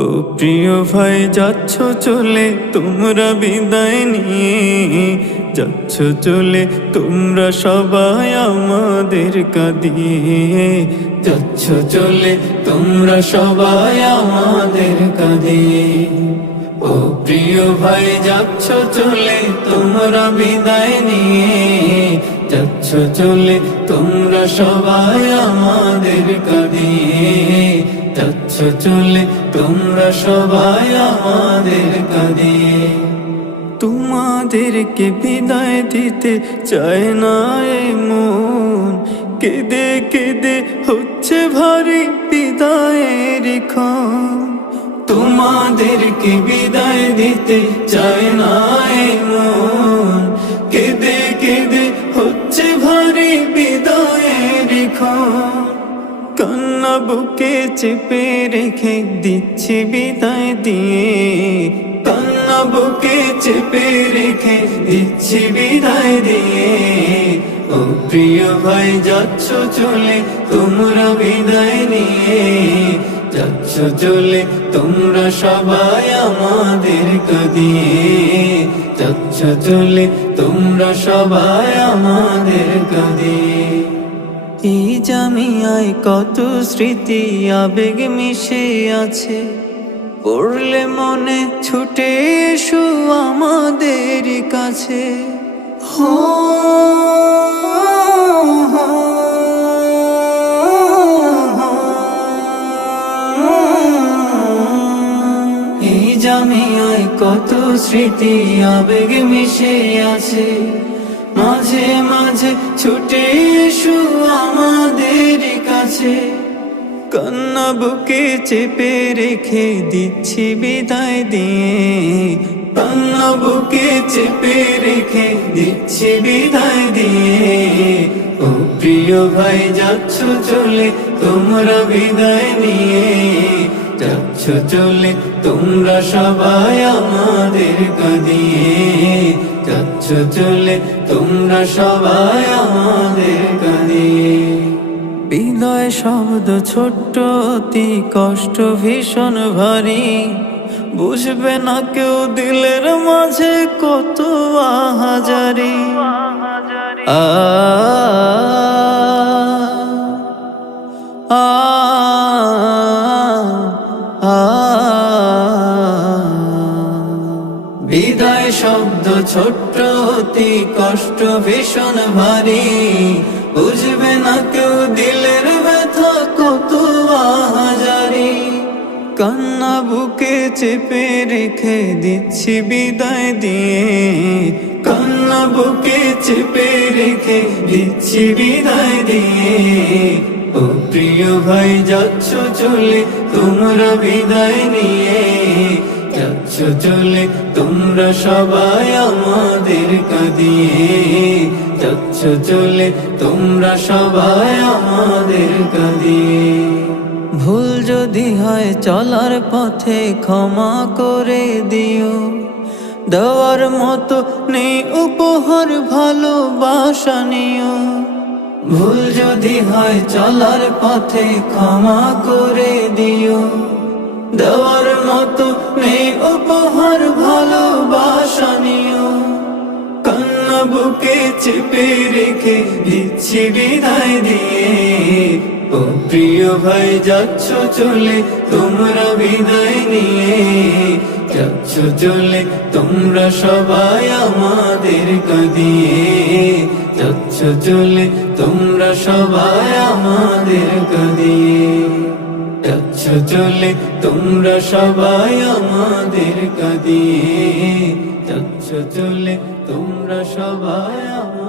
ও প্রিয় ভাই যাচ্ছ চলে তোমরা বিদায় নিয়ে, যাচ্ছ চলে তোমরা সবাই আমাদের কাঁদিয়ে, যাচ্ছ চলে তোমরা সবাই আমাদের কাঁদিয়ে। ও প্রিয় ভাই যাচ্ছ চলে তোমরা বিদায় নিয়ে, যাচ্ছ চলে তোমরা সবাই আমাদের কাঁদিয়ে, যাচ্ছ চলে তোমরা সবাই আমাদের কাঁদিয়ে। তোমাদেরকে বিদায় দিতে চায় না এই মন, কেঁদে কেঁদে হচ্ছে ভারী বিদায়ের ক্ষণ। তোমাদেরকে বিদায় দিতে চায় না এই মন, কেঁদে কেঁদে হচ্ছে ভারী বিদায়ের ক্ষণ। কান্না বুকে চেপে রেখে দিচ্ছি বিদায় দিয়ে, কান্না বুকে চেপে রেখে দিচ্ছি বিদায় দিয়ে। ও প্রিয় ভাই যাচ্ছ চলে তোমরা বিদায় নিয়ে, যাচ্ছ চলে তোমরা সবাই আমাদের কাঁদিয়ে, যাচ্ছ চলে তোমরা সবাই আমাদের কাঁদিয়ে। এই জামিয়ায় কত স্মৃতি আবেগ মিশে আছে, পড়লে মনে ছুটে এসো আমাদের কাছে। হো এই জামিয়ায় কত স্মৃতি আবেগ মিশে আছে, মাঝে মাঝে ছুটে এসো আমাদের কাছে। কান্না বুকে চেপে রেখে দিচ্ছি বিদায় দিয়ে, কান্না বুকে চেপে রেখে দিচ্ছি বিদায় দিয়ে। ও প্রিয় ভাই যাচ্ছ চলে তোমরা বিদায় নিয়ে, যাচ্ছ চলে তোমরা সবাই আমাদের কাঁদিয়ে, যাচ্ছ চলে তোমরা সবাই আমাদের কাঁদিয়ে। বিদায় শব্দ ছোট্ট অতি কষ্ট ভীষণ ভারী, বুঝবে না কেউ দিলের মাঝে কত আহাজারি। বিদায় শব্দ ছোট্ট অতি কষ্ট ভীষণ ভারী, বুঝবে না কেউ দিলের ব্যথা কত আহাজারি। কান্না বুকে চেপে রেখে দিচ্ছি বিদায় দিয়ে, কান্না বুকে চেপে রেখে দিচ্ছি বিদায় দিয়ে। ও প্রিয় ভাই যাচ্ছ চলে তোমরা বিদায় নিয়ে, যাচ্ছ চলে তোমরা সবাই আমাদের কাঁদিয়ে, যাচ্ছ চলে তোমরা সবাই আমাদের কাঁদিয়ে। ভুল যদি হয় চলার পথে ক্ষমা করে দিও, দেওয়ার মতো নেই উপহার ভালোবাসা নিও। ভুল যদি হয় চলার পথে ক্ষমা করে দিও, দেওয়ার মতো নেই উপহার ভালোবাসা নিও। কান্না বুকে চেপে রেখে দিচ্ছি বিদায় দিয়ে, ও প্রিয় ভাই যাচ্ছ চলে তোমরা বিদায় নিয়ে, যাচ্ছ চলে তোমরা সবাই আমাদের কাঁদিয়ে, যাচ্ছ চলে তোমরা সবাই আমাদের কাঁদিয়ে, যাচ্ছ চলে তোমরা সবাই আমাদের কাঁদিয়ে, যাচ্ছ চলে তোমরা সবাই আমাদের